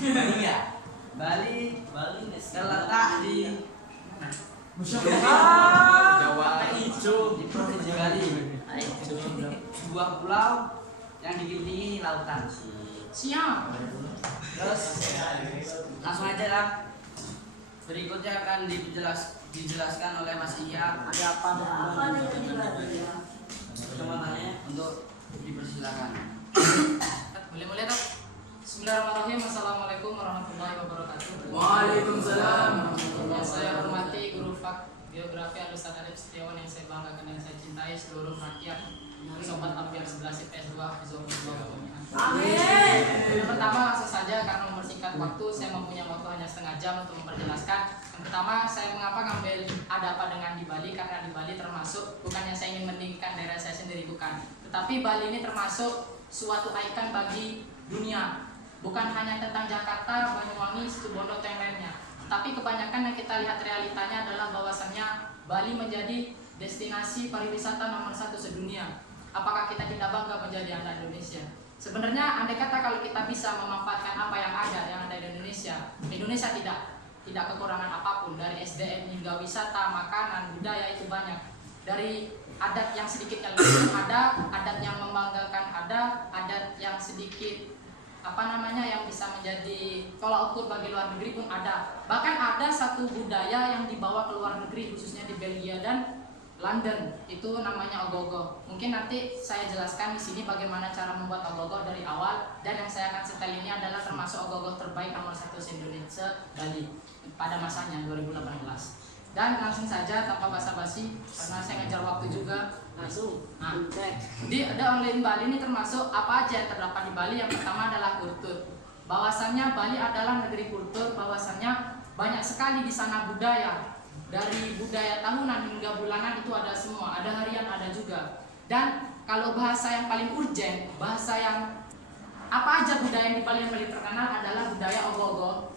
Bali ya. Bali terletak di Jawa hijau di provinsi Bali. Sebuah pulau yang dikelilingi lautan. Siap. Terus langsung aja lah. Berikutnya akan dijelaskan oleh Mas Iya. Ada apa Teman-temannya untuk dipersilakan. Boleh tak? Bismillahirrahmanirrahim. Assalamualaikum warahmatullahi wabarakatuh. Waalaikumsalam. Yang saya hormati guru Fak Geografi Alusan Arif Setiawan yang saya banggakan dan saya cintai seluruh rakyat Sobat Ampiar 11 IPS 2 Bizofis. Amin. Yang pertama langsung saja karena mempersingkat waktu saya mempunyai waktu hanya setengah jam untuk memperjelaskan. Yang pertama saya mengapa ngambil ada apa dengan di Bali, karena di Bali termasuk bukannya saya ingin meninggikan daerah saya sendiri, bukan, tetapi Bali ini termasuk suatu ikon bagi dunia. Bukan hanya tentang Jakarta, Banyuwangi, Situbondo, dan lainnya. Tapi kebanyakan yang kita lihat realitanya adalah bahwasannya Bali menjadi destinasi pariwisata nomor 1 sedunia. Apakah kita tidak bangga menjadi anak Indonesia? Sebenarnya andai kata kalau kita bisa memanfaatkan apa yang ada di Indonesia, Indonesia tidak kekurangan apapun, dari SDM hingga wisata, makanan, budaya itu banyak. Dari adat yang sedikit yang lebih ada, adat yang membanggakan ada, adat yang sedikit yang bisa menjadi tolak ukur bagi luar negeri pun ada. Bahkan ada satu budaya yang dibawa ke luar negeri, khususnya di Belgia dan London, itu namanya ogoh-ogoh. Mungkin nanti saya jelaskan di sini bagaimana cara membuat ogoh-ogoh dari awal, dan yang saya akan setel ini adalah termasuk ogoh-ogoh terbaik nomor 1 se-Indonesia Bali pada masanya 2018. Dan langsung saja tanpa basa-basi karena saya ngejar waktu juga, langsung. Nah, di online Bali ini termasuk apa aja yang terdapat di Bali. Yang pertama adalah kultur. Bahwasannya Bali adalah negeri kultur, bahwasannya banyak sekali di sana budaya. Dari budaya tahunan hingga bulanan itu ada semua, ada harian ada juga. Dan kalau bahasa yang paling urgent, bahasa yang apa aja budaya yang di Bali yang paling terkenal adalah budaya ogoh-ogoh,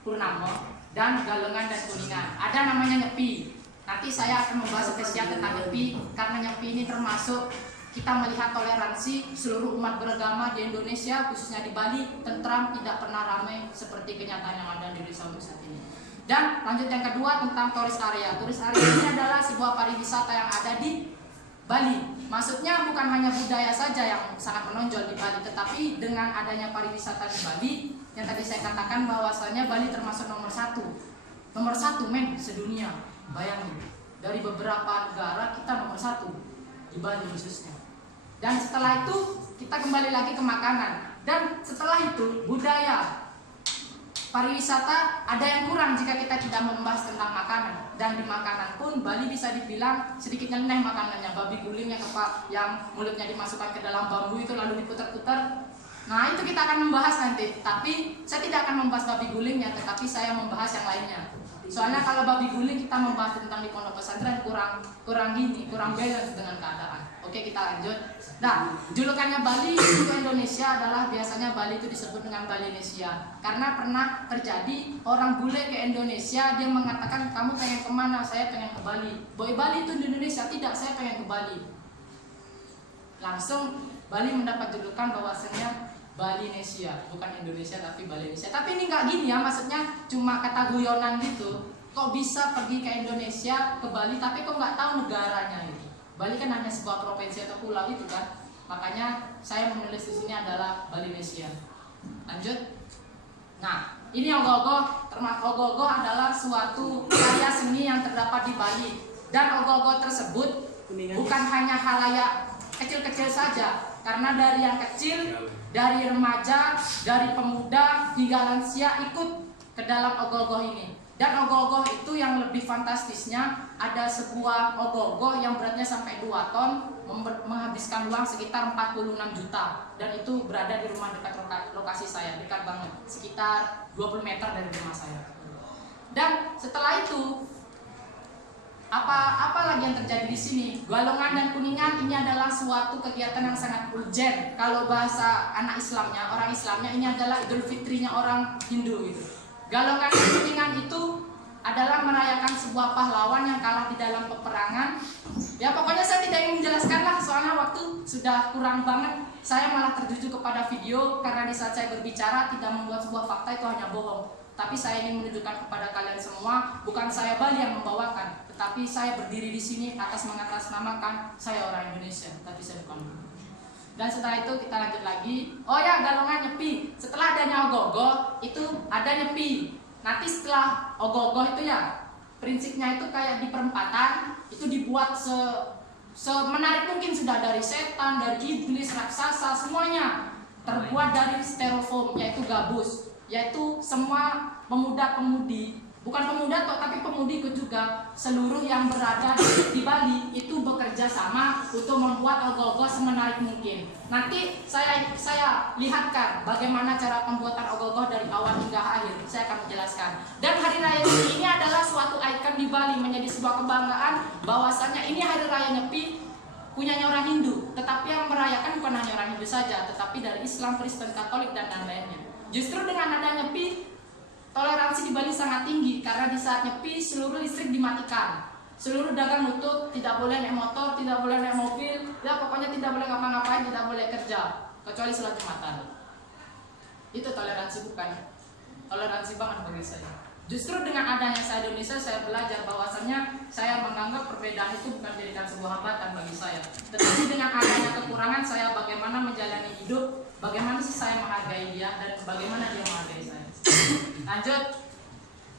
purnama, dan galengan dan kuningan. Ada namanya nyepi. Nanti saya akan membahas spesial tentang nyepi, karena nyepi ini termasuk kita melihat toleransi seluruh umat beragama di Indonesia, khususnya di Bali, tentram, tidak pernah ramai seperti kenyataan yang ada di Indonesia untuk saat ini. Dan lanjut yang kedua tentang turis area. Turis area ini adalah sebuah pariwisata yang ada di Bali. Maksudnya bukan hanya budaya saja yang sangat menonjol di Bali, tetapi dengan adanya pariwisata di Bali, yang tadi saya katakan bahwasanya Bali termasuk nomor 1 men sedunia. Bayangin, dari beberapa negara kita nomor 1 di Bali khususnya. Dan setelah itu kita kembali lagi ke makanan. Dan setelah itu budaya pariwisata ada yang kurang jika kita tidak membahas tentang makanan. Dan di makanan pun Bali bisa dibilang sedikit nyeleneh makanannya. Babi guling yang mulutnya dimasukkan ke dalam bambu itu lalu diputar-putar. Nah itu kita akan membahas nanti. Tapi saya tidak akan membahas babi gulingnya, tetapi saya membahas yang lainnya. Soalnya kalau babi guling kita membahas tentang di pondok pesantren kurang balance dengan keadaan. Oke, kita lanjut. Nah, julukannya Bali untuk Indonesia adalah biasanya Bali itu disebut dengan Balinesia, karena pernah terjadi orang bule ke Indonesia, dia mengatakan kamu pengen kemana? Saya pengen ke Bali. Boy, Bali itu di Indonesia? Tidak, saya pengen ke Bali. Langsung Bali mendapat julukan bahwasanya Balinesia, bukan Indonesia tapi Balinesia. Tapi ini nggak gini ya, maksudnya cuma kata guyonan gitu. Kok bisa pergi ke Indonesia, ke Bali, tapi kok nggak tahu negaranya gitu. Bali kan hanya sebuah provinsi atau pulau itu kan. Makanya saya menulis di sini adalah Balinesia. Lanjut. Nah, ini ogoh-ogoh. Ogoh-ogoh adalah suatu karya seni yang terdapat di Bali. Dan ogoh-ogoh tersebut bukan hanya halayak kecil-kecil saja, karena dari yang kecil, dari remaja, dari pemuda hingga lansia ikut ke dalam ogoh-ogoh ini. Dan ogoh-ogoh itu yang lebih fantastisnya, ada sebuah ogoh-ogoh yang beratnya sampai 2 ton, menghabiskan uang sekitar 46 juta. Dan itu berada di rumah dekat lokasi saya, dekat banget, sekitar 20 meter dari rumah saya. Dan setelah itu apa lagi yang terjadi di sini? Galongan dan kuningan ini adalah suatu kegiatan yang sangat urgent. Kalau bahasa anak Islamnya, orang Islamnya, ini adalah Idul Fitrinya orang Hindu gitu. Galongan dan kuningan itu adalah merayakan sebuah pahlawan yang kalah di dalam peperangan. Ya pokoknya saya tidak ingin menjelaskan lah, soalnya waktu sudah kurang banget. Saya malah tertuju kepada video karena di saat saya berbicara tidak membuat sebuah fakta itu hanya bohong. Tapi saya ingin menunjukkan kepada kalian semua, bukan saya Bali yang membawakan, tetapi saya berdiri di sini atas mengatasnamakan saya orang Indonesia, tapi saya bukan. Dan setelah itu kita lanjut lagi. Oh ya, galongan nyepi. Setelah adanya ogoh-ogoh itu ada nyepi. Nanti setelah ogoh-ogoh itu ya prinsipnya itu kayak di perempatan itu dibuat semenarik mungkin, sudah dari setan, dari iblis, raksasa, semuanya terbuat dari styrofoam, yaitu gabus, yaitu semua pemuda-pemudi, bukan pemuda toh, tapi pemudi juga seluruh yang berada di Bali itu bekerja sama untuk membuat ogoh-ogoh semenarik mungkin. Nanti saya lihatkan bagaimana cara pembuatan ogoh-ogoh dari awal hingga akhir. Saya akan menjelaskan. Dan hari raya Nyepi ini adalah suatu ikon di Bali, menjadi sebuah kebanggaan bahwasannya ini hari raya Nyepi punyanya orang Hindu, tetapi yang merayakan bukan hanya orang Hindu saja, tetapi dari Islam, Kristen, Katolik dan lain-lainnya. Justru dengan adanya Nyepi, toleransi di Bali sangat tinggi karena di saat Nyepi seluruh listrik dimatikan, seluruh dagang nutup, tidak boleh naik motor, tidak boleh naik mobil, ya pokoknya tidak boleh ngapa-ngapain, tidak boleh kerja kecuali sholat Jumatan. Itu toleransi bukan? Toleransi banget bagi saya. Justru dengan adanya saya di Indonesia, saya belajar bahwasannya saya menganggap perbedaan itu bukan jadikan sebuah hambatan bagi saya, tetapi dengan adanya kekurangan saya bagaimana menjalani hidup, bagaimana sih saya menghargai dia dan bagaimana dia menghargai saya. Lanjut.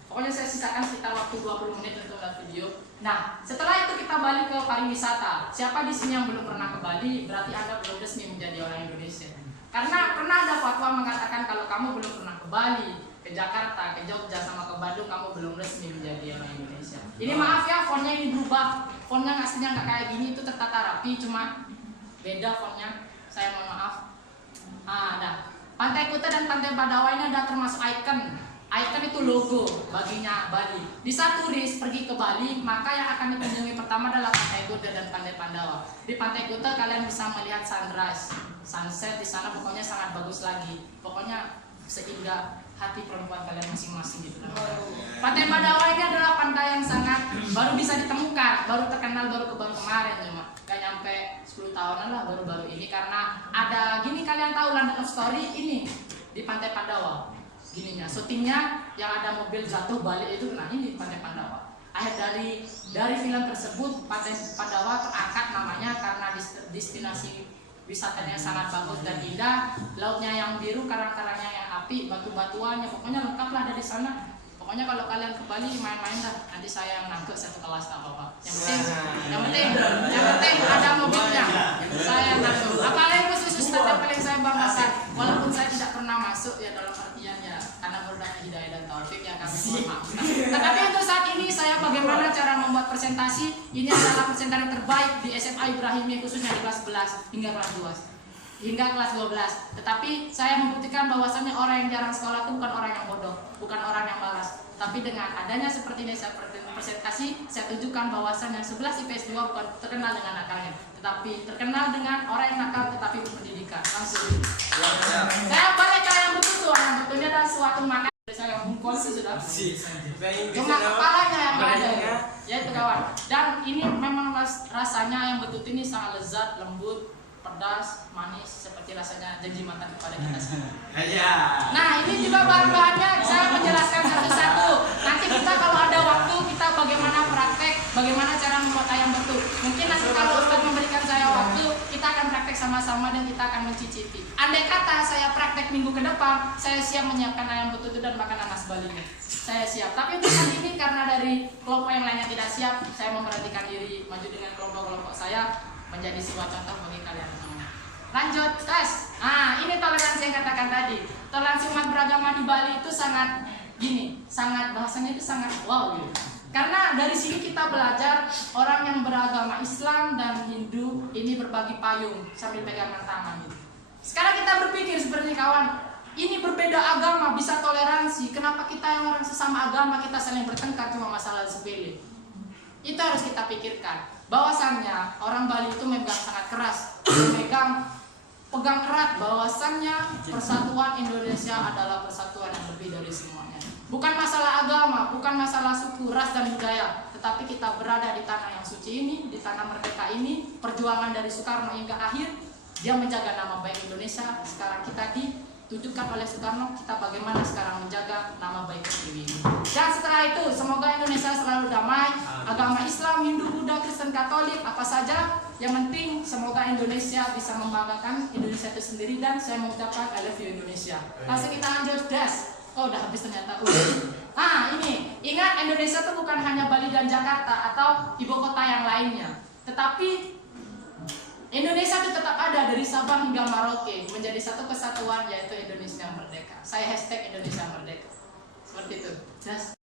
Pokoknya saya sisakan sekitar waktu 20 menit untuk melihat video. Nah, setelah itu kita balik ke pariwisata. Siapa di sini yang belum pernah ke Bali, berarti Anda belum resmi menjadi orang Indonesia. Karena pernah ada fatwa mengatakan kalau kamu belum pernah ke Bali, ke Jakarta, ke Jogja, sama ke Bandung, kamu belum resmi menjadi orang Indonesia. Ini maaf ya, fontnya ini berubah. Fontnya aslinya nggak kayak gini, itu tertata rapi, cuma beda fontnya. Saya mohon maaf. Ada Pantai Kuta dan Pantai Padawa ini ada termasuk ikon. Ikon itu logo baginya Bali. Di saat turis pergi ke Bali, maka yang akan dikunjungi pertama adalah Pantai Kuta dan Pantai Pandawa. Di Pantai Kuta kalian bisa melihat sunrise, sunset di sana, pokoknya sangat bagus lagi. Pokoknya sehingga hati perempuan kalian masing-masing gitu. Pantai Padawa ini adalah pantai yang sangat baru bisa ditemukan, baru terkenal baru kemarin cuma. Gak nyampe 10 tahunan lah baru-baru ini, karena ada gini, kalian tahu London of Story ini di Pantai Pandawa gininya, syutingnya yang ada mobil jatuh balik itu, nah ini di Pantai Pandawa. Akhir dari film tersebut Pantai Pandawa terangkat namanya karena destinasi wisatanya sangat bagus dan indah, lautnya yang biru, karang-karangnya yang api, batu-batuannya, pokoknya lengkap lah dari sana. Pokoknya kalau kalian ke Bali main-main lah, nanti saya yang nangkep satu kelas tak apa-apa. Yang penting ada mobilnya. Saya yang nangkep. Apalagi khusus yang paling saya banggakan, walaupun saya tidak pernah masuk ya dalam artian ya karena berdakwah hidayah dan taufik ya kami mohon maaf. Tetapi untuk saat ini saya bagaimana cara membuat presentasi, ini adalah presentasi terbaik di SMA Ibrahimi khususnya di kelas 11 hingga kelas 2. Hingga kelas 12. Tetapi saya membuktikan bahwasannya orang yang jarang sekolah itu bukan orang yang bodoh, bukan orang yang malas. Tapi dengan adanya seperti ini saya presentasi, saya tunjukkan bahwasannya 11 IPS 2 bukan terkenal dengan nakalnya, tetapi terkenal dengan orang yang nakal tetapi berpendidikan. Langsung. Saya balik ke yang betul, yang betulnya adalah suatu makan. Saya bungkol sih sudah. Cuma kepalanya yang ada. Ya itu kawan. Dan ini memang rasanya yang betul ini sangat lezat, lembut, pedas, manis, seperti rasanya janji makan kepada kita semua. Nah ini juga bahan-bahannya saya menjelaskan satu-satu. Nanti kita kalau ada waktu kita bagaimana praktek, bagaimana cara membuat ayam betul. Mungkin nanti kalau Ustaz memberikan saya waktu, kita akan praktek sama-sama dan kita akan mencicipi. Andai kata saya praktek minggu ke depan, saya siap menyiapkan ayam betul dan makanan khas Bali-nya. Saya siap. Tapi untuk saat ini karena dari kelompok yang lainnya tidak siap, saya memperhatikan diri maju dengan kelompok-kelompok saya menjadi sebuah contoh bagi kalian semua. Lanjut, tes. Nah, ini toleransi yang katakan tadi. Toleransi umat beragama di Bali itu sangat gini, sangat bahasanya itu sangat wow gitu. Karena dari sini kita belajar orang yang beragama Islam dan Hindu ini berbagi payung sambil pegangan tangan gitu. Sekarang kita berpikir seperti kawan, ini berbeda agama bisa toleransi. Kenapa kita yang orang sesama agama kita saling bertengkar cuma masalah sepele? Itu harus kita pikirkan. Bahwasannya orang Bali itu memegang sangat keras, pegang erat bahwasannya persatuan Indonesia adalah persatuan yang lebih dari semuanya. Bukan masalah agama, bukan masalah suku, ras, dan budaya, tetapi kita berada di tanah yang suci ini, di tanah merdeka ini, perjuangan dari Soekarno hingga akhir, dia menjaga nama baik Indonesia. Sekarang kita ditujukan oleh Soekarno, kita bagaimana sekarang menjaga nama baik Pertiwi ini. Dan setelah itu, semoga Indonesia selalu damai, agama Islam, Hindu, Buddha, Kristen, Katolik, apa saja, yang penting semoga Indonesia bisa membanggakan Indonesia itu sendiri, dan saya mengucapkan I love you Indonesia. Langsung kita lanjut, das. Oh, udah habis ternyata. Ini ingat, Indonesia itu bukan hanya Bali dan Jakarta atau ibu kota yang lainnya, tetapi Indonesia itu tetap ada dari Sabang hingga Merauke, menjadi satu kesatuan, yaitu Indonesia Merdeka. Saya hashtag Indonesia Merdeka. Seperti itu. Just